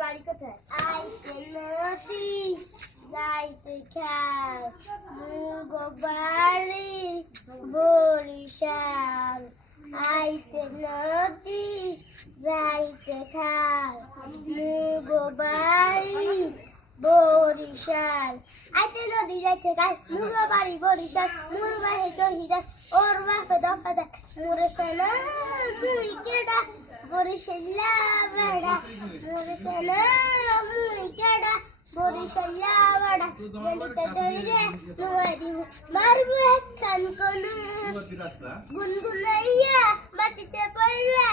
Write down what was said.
বাড়ি কোথায়? আইতে নদী যাইতে খাল মুগো বাড়ি বরিশাল। আইতে নদী যাইতে খাল মুগো বাড়ি বরিশাল। আইতে নদী যাইতে খাল মুগো বাড়ি বরিশাল। মুর বাহে চহিদা ওর বাপে দফাদা মুরে সেনা মুই কেডা বরিশাল্লা বেড়া মুরে সেনা মুই কেডা বরিশাল্লা বেড়া। গলিতে দইরে নুয়ে দিমু মারবো একখান কোন গুনগুনাইয়া মাটিতে পড়লে